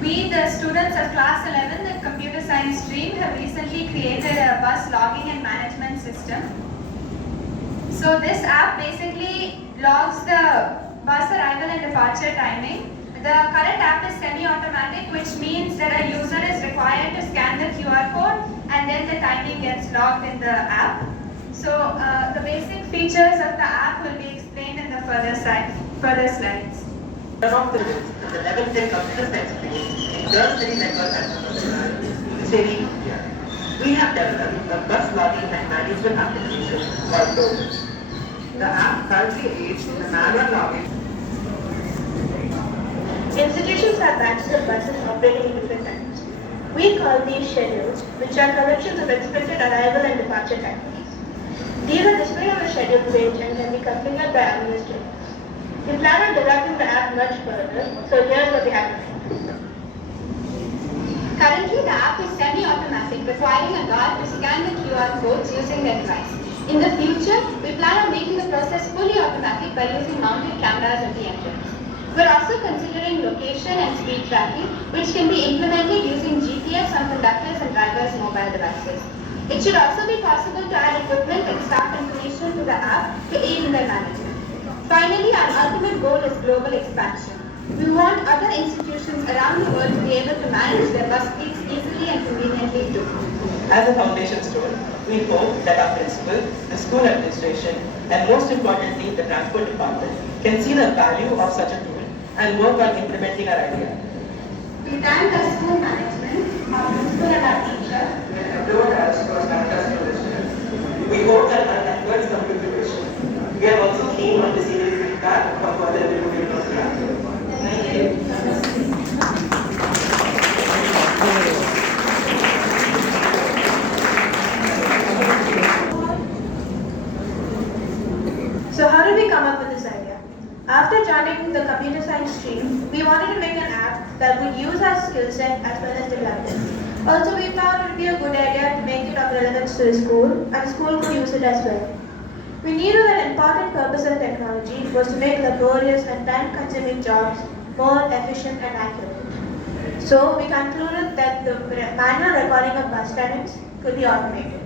We, the students of class 11, the computer science stream, have recently created a bus logging and management system. So this app basically logs the bus arrival and departure timing. The current app is semi-automatic, which means that a user is required to scan the QR code and then the timing gets logged in the app. So the basic features of the app will be explained in the further slides. Turn off the list. The level 10 computer science stream in Thermal Network and Study here. We have developed a bus logging and management application called Tobuz. The app currently aids in the manual logging. Institutions have batches of buses operating in different times. We call these schedules, which are collections of expected arrival and departure times. These are displayed on the schedule page and can be configured by administrators. We plan on developing the app much further, so here's what we have in mind. Currently, the app is semi-automatic, requiring a guard to scan the QR codes using their device. In the future, we plan on making the process fully automatic by using mounted cameras at the entrance. We're also considering location and speed tracking, which can be implemented using GPS on conductors and drivers' mobile devices. It should also be possible to add equipment and staff information to the app to aid in their management. Finally, our ultimate goal is global expansion. We want other institutions around the world to be able to manage their bus fleets easily and conveniently too. As a foundation stone, we hope that our principal, the school administration, and most importantly, the transport department can see the value of such a tool and work on implementing our idea. We thank our school management, our principal and our teacher. And everyone else who has helped us through this journey. We hope that our efforts come to fruition. We are also keen on receiving feedback from further improvement of the app. Thank you. So how did we come up with this idea? After joining the computer science stream, we wanted to make an app that would use our skill set as well as develop it. Also, we found it would be a good idea to make it of relevance to the school, and the school could use it as well. We knew that an important purpose of technology was to make laborious and time-consuming jobs more efficient and accurate. So we concluded that the manual recording of bus timings could be automated.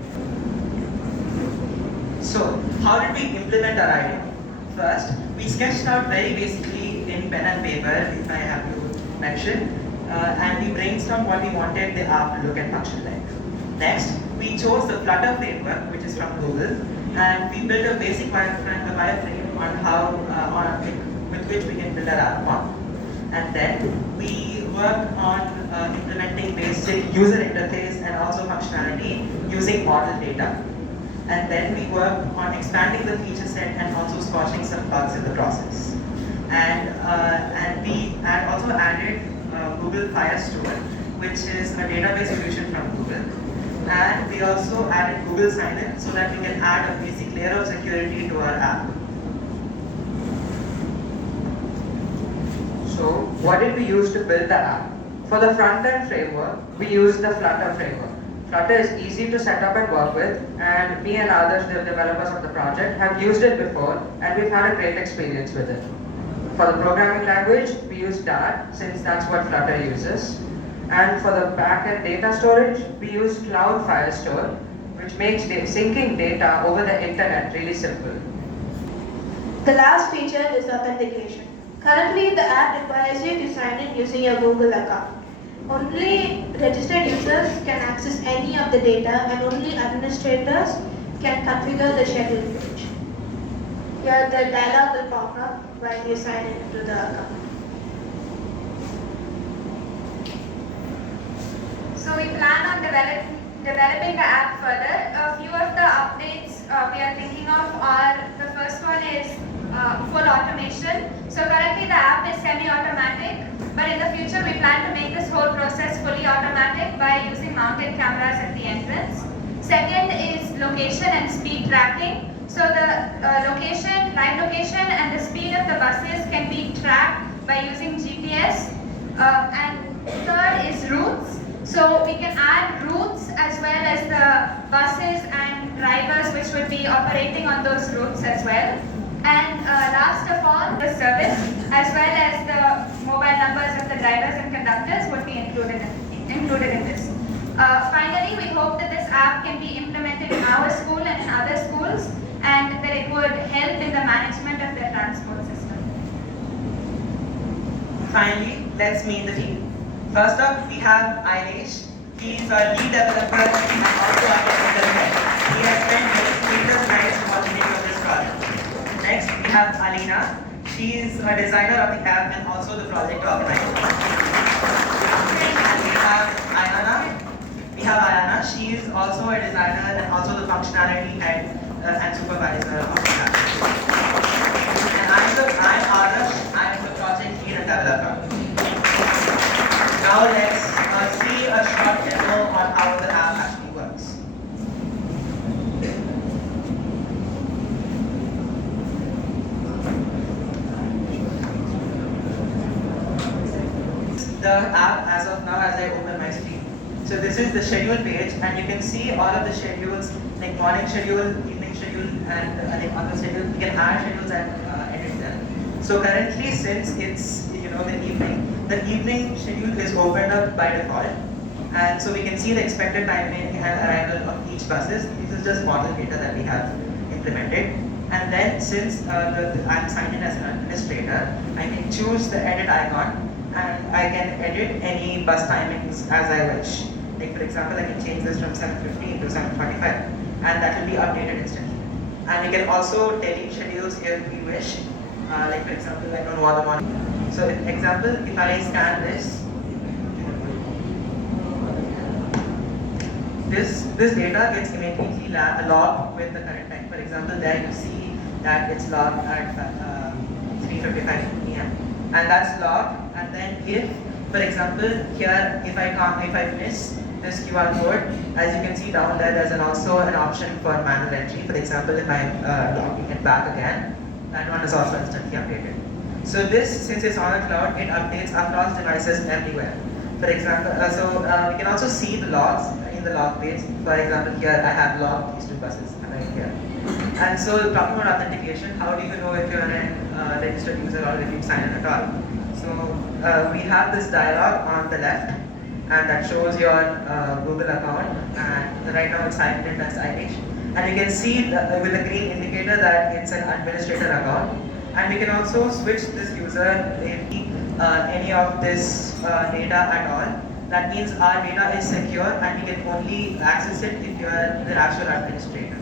So, how did we implement our idea? First, we sketched out very basically in pen and paper, if I have to mention, and we brainstormed what we wanted the app to look and function like. Next, we chose the Flutter framework, which is from Google, and we built a basic wireframe on how, with which we can build our app on. And then we worked on implementing basic user interface and also functionality using model data. And then we worked on expanding the feature set and also squashing some bugs in the process. And we also added Google Firestore, which is a database solution from Google. And we also added Google Sign-in so that we can add a basic layer of security to our app. So, what did we use to build the app? For the front-end framework, we used the Flutter framework. Flutter is easy to set up and work with, and me and others, the developers of the project, have used it before, and we've had a great experience with it. For the programming language, we use Dart, since that's what Flutter uses. And for the back-end data storage, we use Cloud Firestore, which makes syncing data over the internet really simple. The last feature is authentication. Currently, the app requires you to sign in using your Google account. Only registered users can access any of the data, and only administrators can configure the schedule page. Here, the dialog will pop up while you sign into the account. So we plan on developing the app further. A few of the updates we are thinking of are, the first one is full automation. So currently the app is semi-automatic, but in the future we plan to make this whole process fully automatic by using mounted cameras at the entrance. Second is location and speed tracking. So the live location and the speed of the buses can be tracked by using GPS. And third is routes. So we can add routes as well as the buses and drivers which would be operating on those routes as well. And last of all, the service as well as the mobile numbers of the drivers and conductors would be be included in this. Finally, we hope that this app can be implemented in our school and in other schools, and that it would help in the management of their transport system. Finally, let's meet the team. First up, we have Ainesh. He is our lead developer and also our technical head. He has spent many sleepless nights coordinating on this project. Next, we have Alina. She is a designer of the app and also the project organizer. And we have Ayana. She is also a designer and also the functionality head and supervisor of the app. And I'm Adarsh. I am the project lead and developer. Now let's see a short demo on how the app actually works. The app as of now as I open my screen. So this is the schedule page, and you can see all of the schedules, like morning schedule, evening schedule, and like other schedules. You can add schedules and edit them. So currently, since it's the evening schedule is opened up by default, and so we can see the expected timing and arrival of each buses. This is just model data that we have implemented. And then since I'm signed in as an administrator, I can choose the edit icon, and I can edit any bus timings as I wish. Like for example, I can change this from 7:15 to 7:45, and that will be updated instantly. And we can also delete schedules if we wish. Like for example, I don't want the morning. So for example, if I scan this data gets immediately logged with the current time. For example, there you see that it's logged at 3:55 p.m. and that's logged. And then if, for example, here if I miss this QR code, as you can see down there, there's also an option for manual entry. For example, if I'm logging it back again, that one is also instantly updated. So this, since it's on the cloud, it updates across devices everywhere. For example, we can also see the logs in the log page. For example, here I have logged these two buses right here. And so talking about authentication, how do you know if you're a registered user or if you've signed in at all? So we have this dialog on the left, and that shows your Google account, and right now it's signed in as Irish. And you can see with the green indicator that it's an administrator account. And we can also switch this user if any of this data at all. That means our data is secure and we can only access it if you are the actual administrator.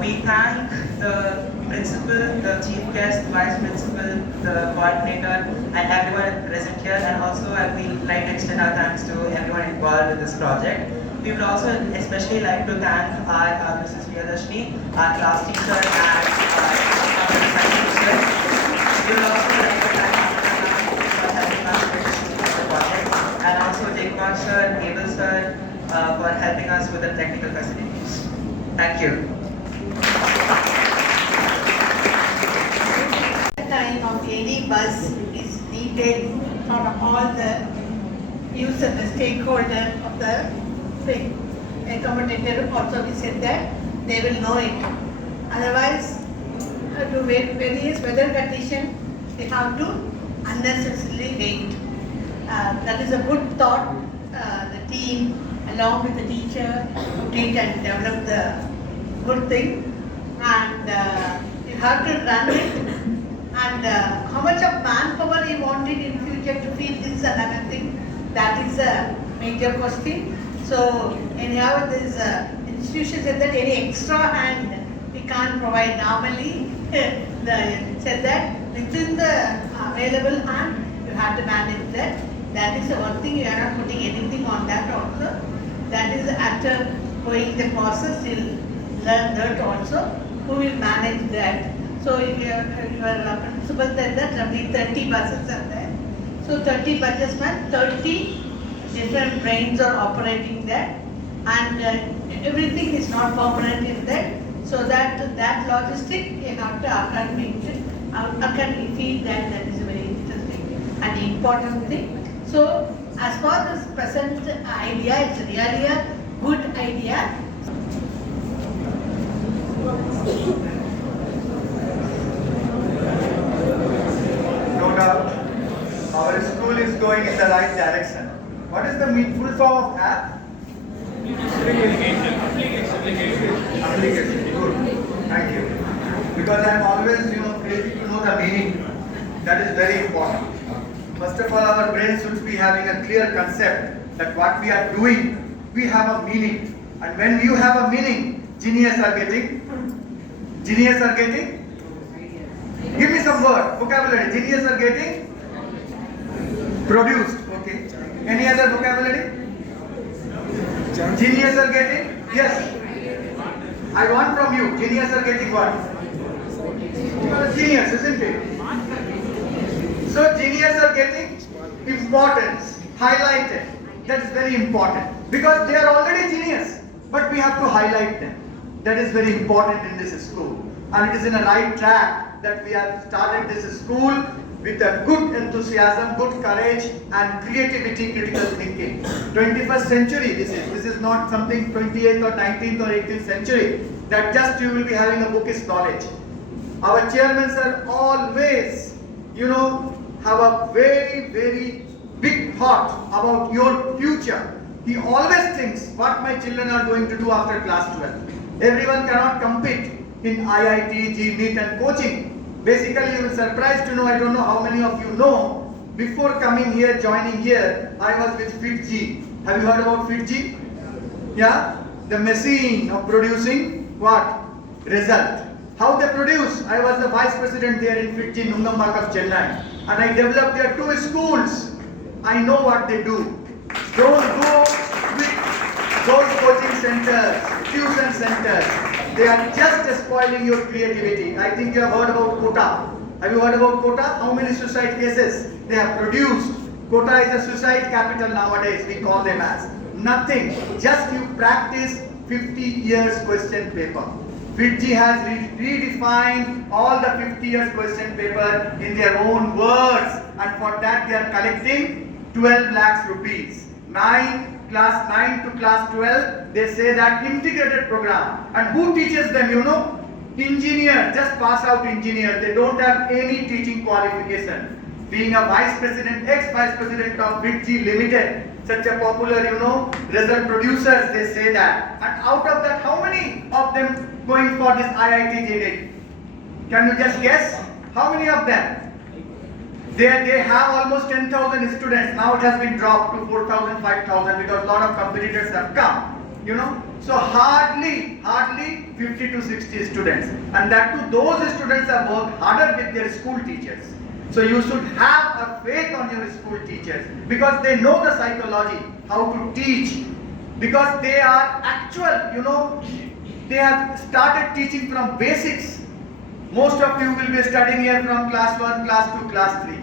We thank the principal, the chief guest, vice principal, the coordinator, and everyone present here. And also, we would like to extend our thanks to everyone involved with this project. We would also especially like to thank our Mrs. Priyadashni, our class teacher, and our science teacher. We would also like to thank for helping us with the project, and also Jacob sir and Abel sir for helping us with the technical facilities. Thank you. Time of any bus is needed for all the users, the stakeholder of the thing. Accommodator also we said that they will know it. Otherwise, to various weather conditions, they have to unnecessarily wait. That is a good thought. The team, along with the teacher, put it and develop the good thing. And you have to run it. And how much of manpower you wanted in future to feed this and other thing, that is a major question. So anyhow, this institution said that any extra hand we can't provide. Normally, said that within the available hand, you have to manage that. That is the one thing, you are not putting anything on that also. That is after going the process, you'll learn that also. Who will manage that? So if your principal said that roughly 30 buses are there. So 30 buses meant 30 different brains are operating there, and everything is not permanent in there. So that logistic you have to accurately feed that. That is a very interesting and important thing. So as far as present idea, it's really a good idea. No doubt, our school is going in the right direction. What is the full form of app? Application. Good. Thank you. Because I am always, crazy to know the meaning. That is very important. First of all, our brain should be having a clear concept that what we are doing, we have a meaning. And when you have a meaning, genius are getting. Give me some word, vocabulary. Genius are getting produced. Okay. Any other vocabulary? Genius are getting? Yes. I want from you. Genius are getting what? You are a genius, isn't it? So genius are getting importance, highlighted. That is very important. Because they are already genius. But we have to highlight them. That is very important in this school. And it is in a right track that we have started this school with a good enthusiasm, good courage and creativity, critical thinking. 21st century this is not something 28th or 19th or 18th century that just you will be having a bookish knowledge. Our chairmen are always, have a very, very big thought about your future. He always thinks what my children are going to do after class 12. Everyone cannot compete in IIT, GNEET and coaching. Basically, you will be surprised to know, I don't know how many of you know, before coming here, joining here, I was with FitG. Have you heard about FitG? Yeah? The machine of producing what? Result. How they produce? I was the vice president there in FitG, Nungambakam, Chennai. And I developed their 2 schools. I know what they do. Don't go with those coaching centers, tuition centers. They are just spoiling your creativity. I think you have heard about quota. Have you heard about quota? How many suicide cases they have produced? Quota is a suicide capital nowadays, we call them as. Nothing. Just you practice 50 years question paper. FitG has redefined all the 50 years question paper in their own words. And for that they are collecting 12 lakhs rupees. Class 9 to class 12, they say that integrated program. And who teaches them, Engineer, just pass out engineer. They don't have any teaching qualification. Being a vice president, ex-vice president of FitG Limited, such a popular, result producers, they say that. And out of that, how many of them going for this IIT JD? Can you just guess? How many of them? They have almost 10,000 students. Now it has been dropped to 4,000, 5,000 because a lot of competitors have come. So hardly 50 to 60 students. And that too, those students have worked harder with their school teachers. So you should have a faith on your school teachers because they know the psychology, how to teach. Because they are actual, they have started teaching from basics. Most of you will be studying here from class 1, class 2, class 3,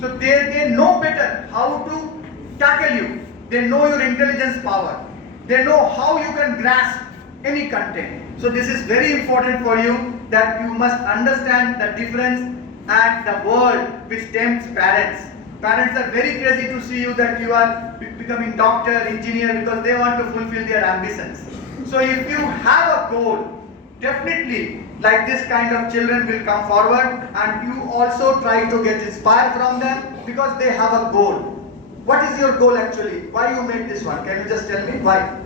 So they know better how to tackle you. They know your intelligence power. They know how you can grasp any content. So this is very important for you that you must understand the difference and the world which tempts parents. Parents are very crazy to see you that you are becoming doctor, engineer because they want to fulfill their ambitions. So if you have a goal, definitely like this kind of children will come forward and you also try to get inspired from them because they have a goal. What is your goal actually? Why you made this one? Can you just tell me why?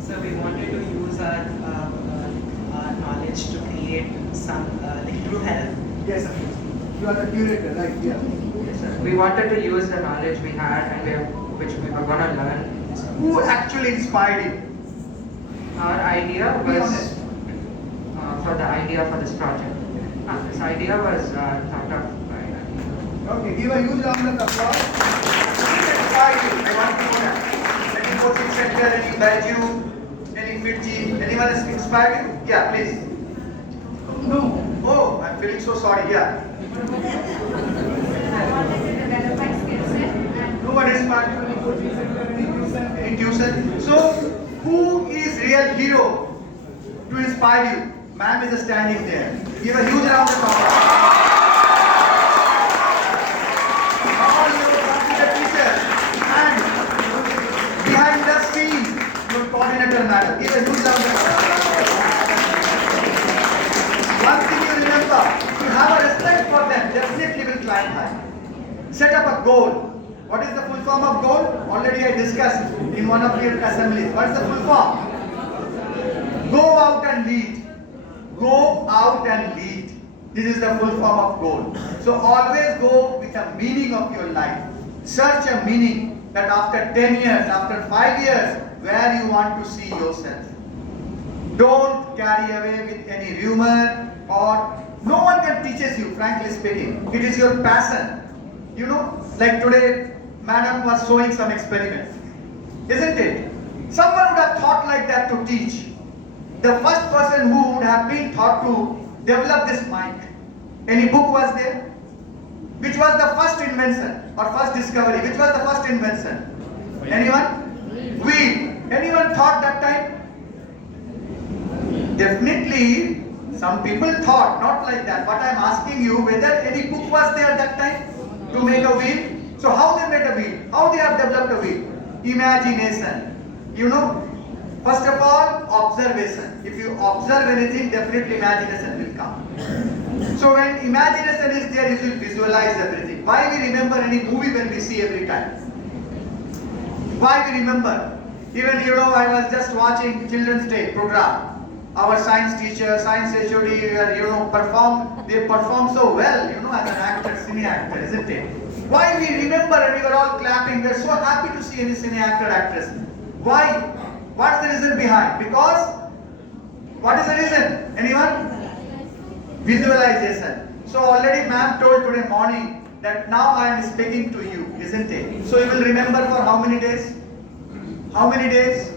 So we wanted to use our knowledge to create some true help. Yes, of course. You are the curator, right? Yeah. Yes, sir. We wanted to use the knowledge we had and which we were going to learn. Who actually inspired you? Our idea was for the idea for this project. This idea was thought of by. Okay, give a huge round of applause. Who inspired you? I want to know that. Any coaching center, any Baju, any FitG, anyone has inspired you? Yeah, please. No. Oh, I'm feeling so sorry. Yeah. I wanted to develop my skill set and No one inspired you? Any coaching center, any tuition? So, who is real hero to inspire you? Ma'am is standing there. Give a huge round of applause. All your teachers and behind the scenes, your matter. Give a huge round of applause. One thing you remember, if you have a respect for them, definitely will climb high. Set up a goal. What is the full form of goal? Already I discussed in one of your assemblies. What is the full form? Go out and lead. Go out and lead. This is the full form of goal. So always go with a meaning of your life. Search a meaning that after 10 years, after 5 years, where you want to see yourself. Don't carry away with any rumor or no one can teach you, frankly speaking. It is your passion. You know, like today, Madam was showing some experiments. Isn't it? Someone would have thought like that to teach. The first person who would have been thought to develop this mic. Any book was there? Which was the first invention or first discovery? Which was the first invention? Anyone? Wheel. Anyone thought that time? Definitely, some people thought, not like that. But I am asking you whether any book was there that time to make a wheel. So how they made a wheel? How they have developed a wheel? Imagination. You know, first of all, observation. If you observe anything, definitely imagination will come. So when imagination is there, you will visualize everything. Why we remember any movie when we see every time? Why we remember? Even I was just watching Children's Day program. Our science teacher, science HOD, they perform so well, as an actor, cine actor, isn't it? Why we remember and we were all clapping, we are so happy to see any cine actor, actress. Why? What's the reason behind? Because, what is the reason? Anyone? Visualization. So already ma'am told today morning that now I am speaking to you, isn't it? So you will remember for how many days? How many days?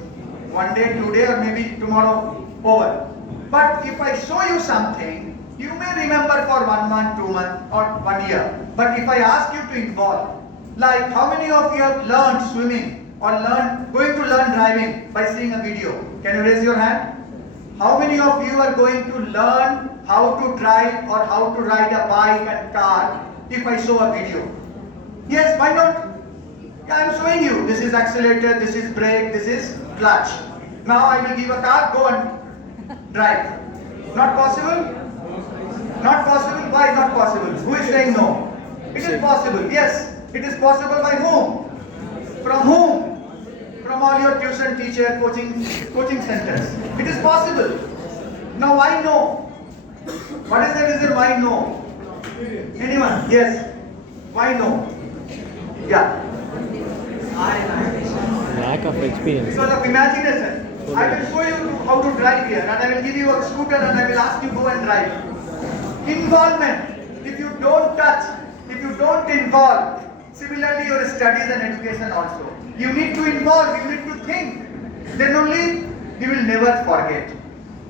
1 day, 2 days, or maybe tomorrow over. But if I show you something, you may remember for 1 month, 2 months, or 1 year. But if I ask you to involve, like how many of you have learned swimming or going to learn driving by seeing a video? Can you raise your hand? How many of you are going to learn how to drive or how to ride a bike and car if I show a video? Yes, why not? Yeah, I am showing you. This is accelerator, this is brake, this is clutch. Now I will give a car, go and drive. Not possible? Not possible? Why not possible? Who is saying no? It is possible. Yes, it is possible by whom? From whom? From all your tuition teacher, coaching centers. It is possible. Now why no? What is the reason why no? Anyone? Yes. Why no? Yeah. Lack of experience. Because of imagination. I will show you how to drive here and I will give you a scooter and I will ask you go and drive. Involvement. If you don't touch, if you don't involve, similarly your studies and education also. You need to involve, you need to think. Then only you will never forget.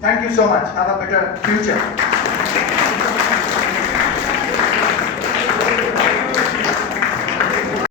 Thank you so much. Have a better future.